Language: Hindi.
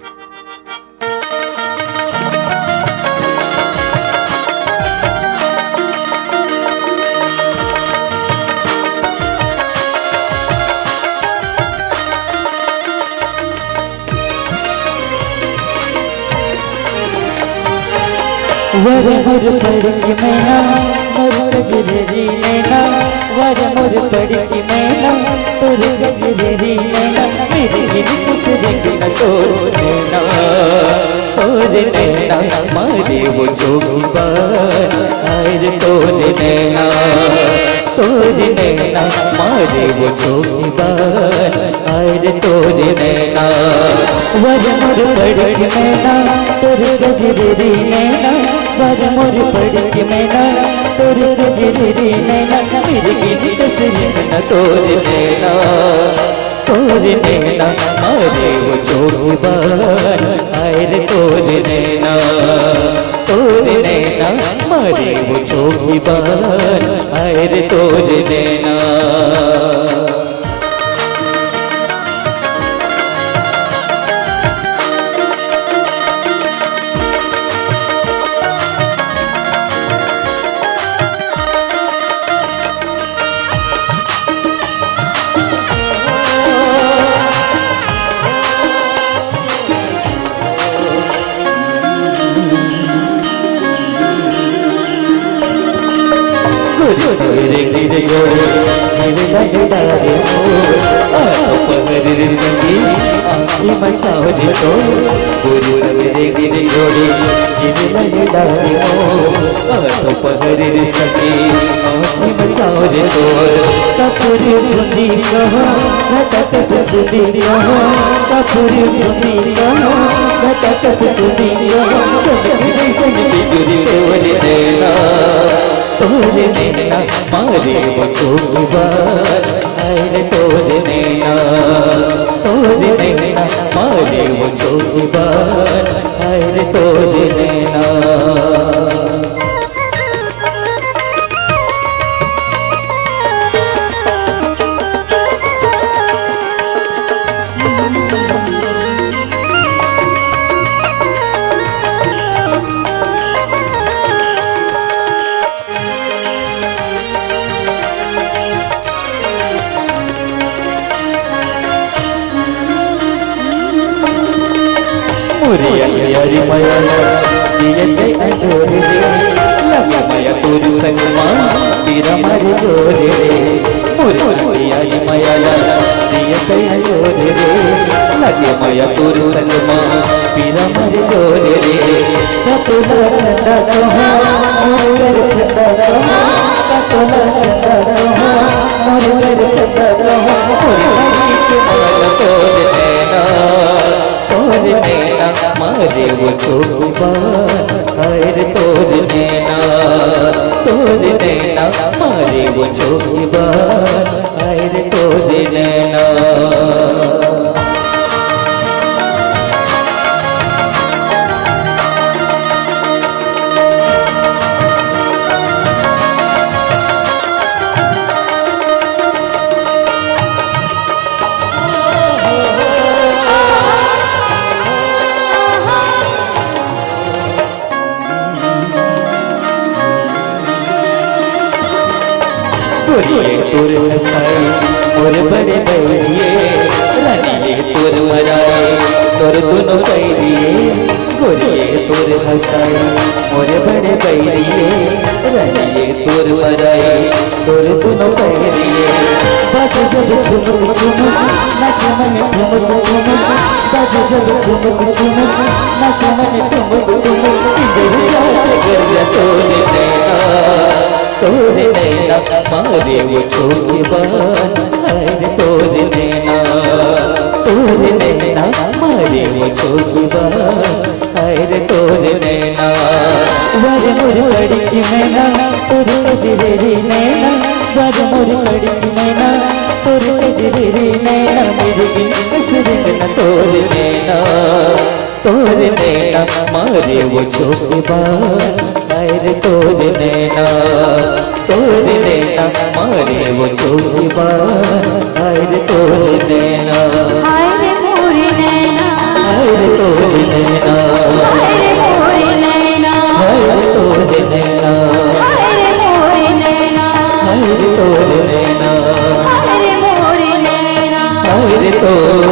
वर मुर पड़की मैना मोर गजरेरी नैना वर मुर पड़की मैना तोर गजरेरी नैना मेरे गिन दूसरे गिन तोर नैना मारे वो जोगी बार आयर तोर नैना मारे वो जोगी बार आयर तोर नैना वर मुर पड़की मैना तोर गजरेरी नैना वर मुर पड़की मैना तोर गजरेरी नैना मेरे गिन दूसरे गिन तोर नैना मारे वो जोगी बार आयर तोर नैना मारे वो जोगी बार आयर तोर नैना मचाओ तो गुरु सगरे गिर जोड़ी जीव लगे डारे तो पहरे सके आँखी मचाओ तो कपूर बुंदी कहो रटक सचुदी कहो कपूर बुंदी कहो रटक सचुदी कहो चमक जैसे बिजुली तोर नैना मारे वो जोगी बार आयर तोर नैना मारे वो जोगी बार आयर तोर नैना यारी माया दिए जय अजोर रे लगा माया तोर संगमा तेरा मारे जोर रे मोरे यारी माया दिए जय अजोर रे लगा माया तोर संगमा तेरा मारे जोर रे कतला छटा तो मोर छटा तो कतला छटा तो मोर छटा तो मोरे के माया तोर नैना मारे वो जोगी बार आयर तोर नैना मारे वो जोगी बार आयर तोर नैना तोर हसाई मोर बड़े बैरिए रानिए तोर मराए तोर दोनों बैरिए गोरिए तोर हसाई मोर बड़े बैरिए रानिए तोर मराए तोर दोनों बैरिए बाजे जब झुमक झुमक नाचे मन ठुमक ठुमक बाजे जब झुमक झुमक नाचे मन ठुमक ठुमक इधर जाते गरिया तोर नैना मारे वो जोगी बार आयर तोर नैना मारे वो जोगी बार आयर तोर नैना वर मुर पड़की मैना तोर गजरेरी नैना वर मुर पड़की मैना तोर गजरेरी नैना मेरे गिन दूसरे गिन तोर नैना मारे वो जोगी बार आयर तोर नैना मारे वो जोगी बार आयर तोर नैना आयर तोर नैना आयर तोर तोर नैना हाय रे मोर नैना हाय रे तोर